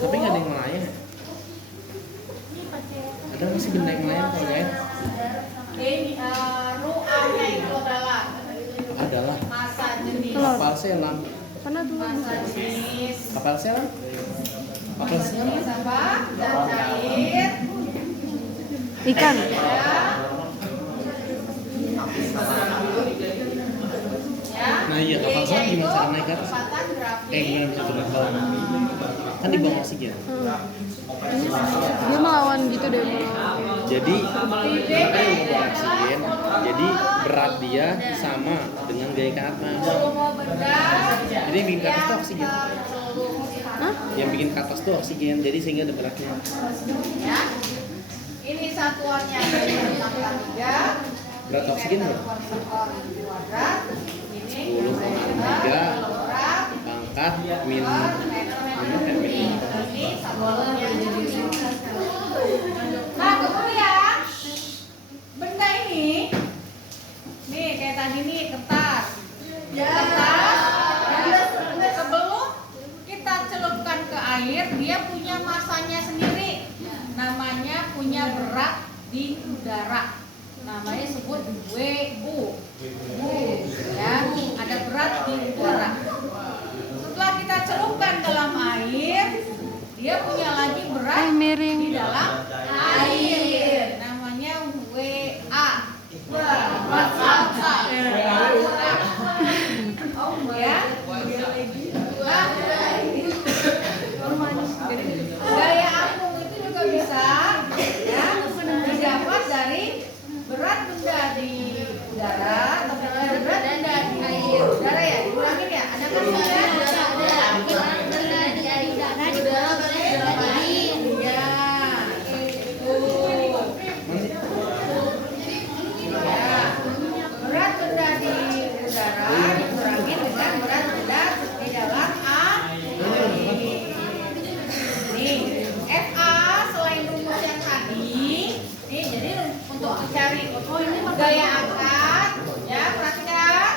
Tapi nggak ada yang melayang. Ada masih benda yang melayang kalau guys? Ruangnya itu adalah masa jenis Kapal selam. masa jenis Kapal selam? Kapal selam? jenis apa? Dan cair Ikan. ya. Nah iya, kapal selam gimana cara naik ke atas? Kecepatan grafik. Gimana bisa turun ke bawah? Kan di bawah oksigen. Dia melawan gitu deh. Jadi makanya ngomong oksigen. Jadi berat dia sama dengan gaya ke atas. Semua benda Jadi yang bikin ke atas tuh oksigen. Hah? Yang bikin ke atas tuh oksigen. Jadi sehingga ada beratnya. ya. Ini satuannya dari angka 3. Berat oksigen berapa? Kuadrat. Ini 10,3 pangkat min ini satuannya. Nah, kemudian benda ini nih kayak tadi nih kertas. Kertas. Dan sebelum kita celupkan ke air, dia punya masanya sendiri. Namanya punya berat di udara. Namanya sebut WU. Ya, ada berat di udara. Setelah kita celupkan dalam air, dia punya lagi berat Miring. di dalam air. Namanya WA. Ya. Gaya apung itu juga bisa ya, didapat dari berat benda di udara atau berat benda di air. Udara ya, diulangin ya. Ada kan ya? Berat benda di udara dikurangi dengan berat benda di dalam air. Nih, FA selain rumus yang tadi, nih jadi untuk mencari gaya angkat, ya perhatikan.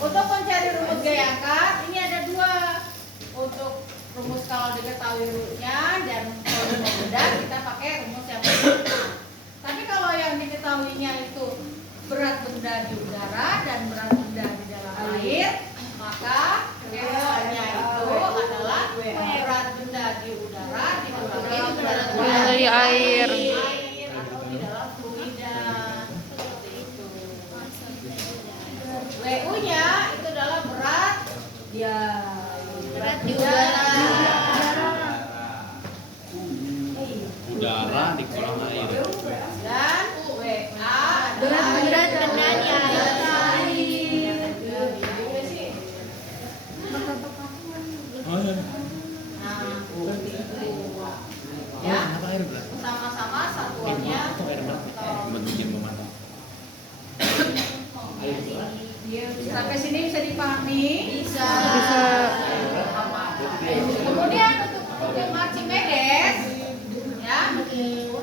Untuk mencari rumus gaya angkat, ini ada dua. Untuk rumus kalau diketahui rootnya dan volume benda, kita pakai rumus yang pertama. Tapi kalau yang diketahuinya itu berat benda di udara dan berat benda di dalam air, maka F-nya itu adalah berat benda di udara dikurangi berat benda Dari air. atau di dalam fluida. Seperti itu. WU-nya itu adalah berat di udara. Udara di kolam air. Dan WA adalah berat benda di air. Oh iya. Nah, Ya, kenapa air berat? sama-sama satuannya Atau air berat? Bentuknya memantau. sampai sini bisa dipahami? Bisa. Kemudian untuk Archimedes, ya,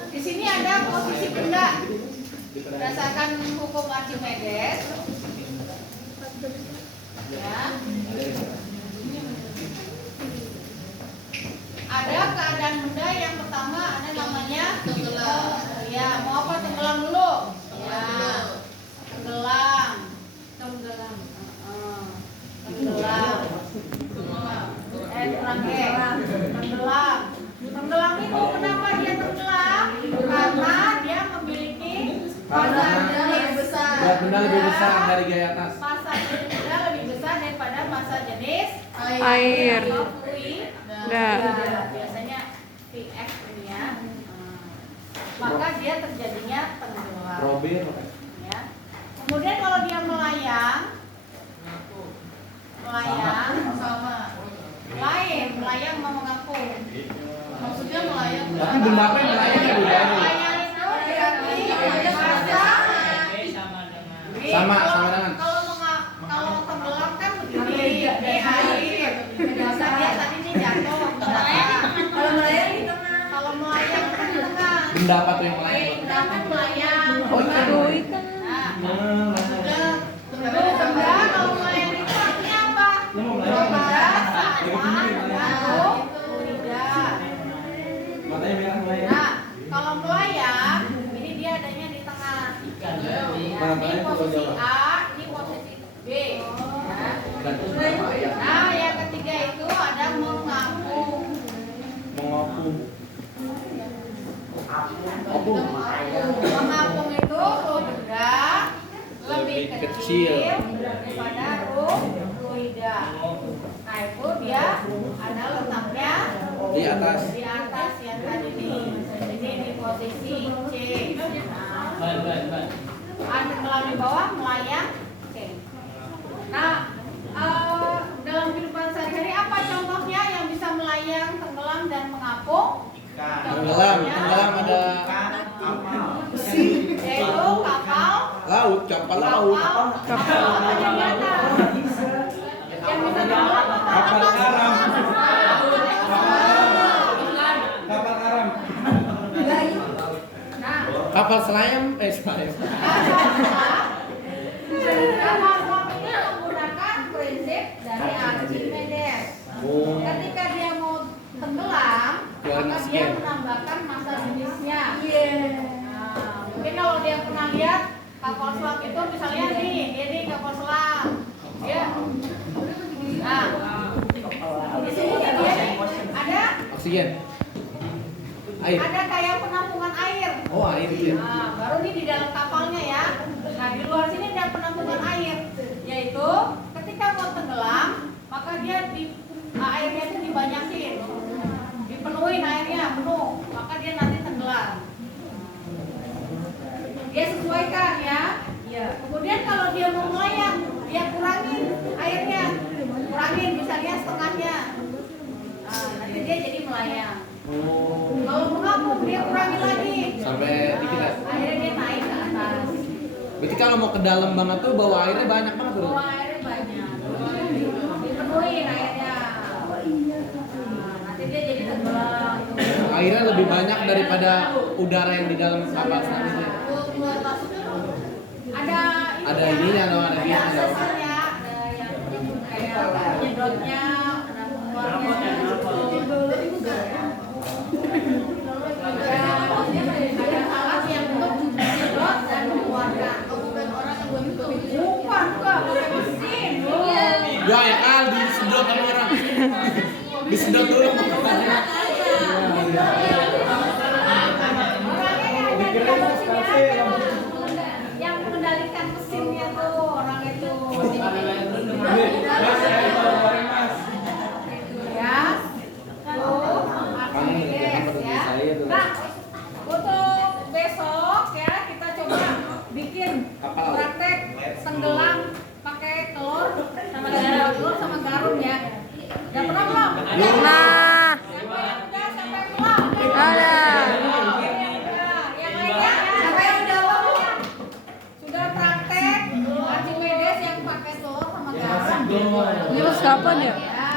di sini ada posisi benda berdasarkan hukum Archimedes. Ya. Ada keadaan benda yang pertama ada namanya tenggelam. Ya, mau apa tenggelam dulu? Ya, tenggelam. Tenggelam. Tenggelam. Tenggelam itu kenapa dia tenggelam? Karena dia memiliki massa jenis besar. Berat benda lebih besar dari gaya atas. Massa jenis benda lebih besar daripada massa jenis Air. atau fluid. Dah. Ya, biasanya PX ini ya. Maka dia terjadinya tenggelam. Robin. Ya. Kemudian kalau dia melayang sama melayang mau mengapung. Maksudnya melayang. Tapi benda apa yang melayang ya udara? Melayang itu berarti massa Sama dengan. Kalau tenggelam kan begini, ini air. Biasa dia tadi ini jatuh. Kalau melayang di tengah. Kalau melayang kan di tengah. Benda apa tuh yang melayang? Benda kan melayang. Oh, itu. Nah, benda kalau melayang itu artinya apa? Benda sama Nah, kalau melayang, ini dia adanya di tengah. Ini posisi A, ini posisi B. Nah, yang ketiga itu ada mengapung. Mengapung itu benda lebih kecil daripada fluida. Nah, itu dia ada letaknya Di atas. yang tadi nih. Ini di posisi C. Nah, tenggelam di bawah, melayang C. Nah, dalam kehidupan sehari-hari apa contohnya yang bisa melayang, tenggelam dan mengapung? Tenggelam ada Yaitu kapal laut, kapal laut. kapal apa yang di atas? Yang bisa tenggelam apa? Kapal karam. Kapal karam. Nah, Kapal selayam, selayam. kapal selam ini menggunakan prinsip dari Archimedes. Oh. Ketika dia mau tenggelam, Keluarin maka dia oksigen. menambahkan massa jenisnya. Nah, mungkin kalau dia pernah lihat kapal selam itu misalnya nih, ini kapal selam. Ya. Nah, di sini dia nih ada Oksigen. Air. ada kayak penampungan air. Oh, air itu ya. Nah, baru ini di dalam kapalnya ya. Nah, di luar sini ada penampungan air, yaitu ketika mau tenggelam, maka dia airnya itu dibanyakin, dipenuhin airnya penuh, maka dia nanti tenggelam. Dia sesuaikan ya. Kemudian kalau dia mau melayang, dia kurangin airnya, kurangin misalnya setengahnya. Nah, nanti dia jadi melayang. Kalau mengapung dia kurangin lagi. Sampai dikit lah. Akhirnya dia naik ke atas. Berarti kalau mau ke dalam banget tuh bawa airnya banyak banget tuh. Bawa airnya banyak. Dipenuhin airnya. Nah, nanti dia jadi tenggelam. Airnya lebih banyak daripada udara yang di dalam kapal selam itu. Ya? Ada Ada ininya dong, ada ada biasanya. aksesnya, ada yang kayak penyedotnya, ada pengeluarnya. Ada alat yang untuk menyedot dan mengeluarkan. Bukan orang yang bukan pakai mesin. Wah, ya kali disedot sama orang. Disedot dulu sama kapalnya. Yang mengendalikan mesinnya tuh orang itu. Mas, saya tahu bareng Mas. Ya. Archimedes ya. Nah, untuk besok ya kita coba bikin praktek tenggelam pakai telur sama garam ya. Udah pernah belum? Nah, Siapa yang udah, siapa yang belum? ada. Yang lainnya, siapa yang udah belum? Sudah praktek Archimedes yang pakai telur sama garam. Ini pas kapan ya? Ya.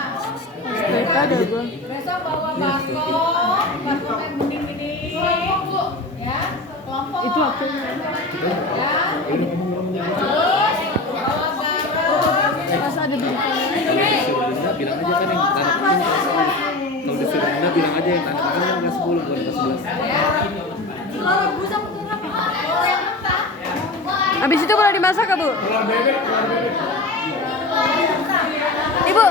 STK ada gua. Besok bawa baskom yang gini-gini. Ya, kelompok. Itu akhirnya. Ya. Terus bawa garam. Pas ada beritanya. Bunda bilang aja kan yang tanda tangan kalau disuruh Bunda bilang aja yang tanda tangan yang 10 bukan ke 11. Habis itu boleh dimasak, Kak, Bu? Telur bebek, telur bebek. Ibu,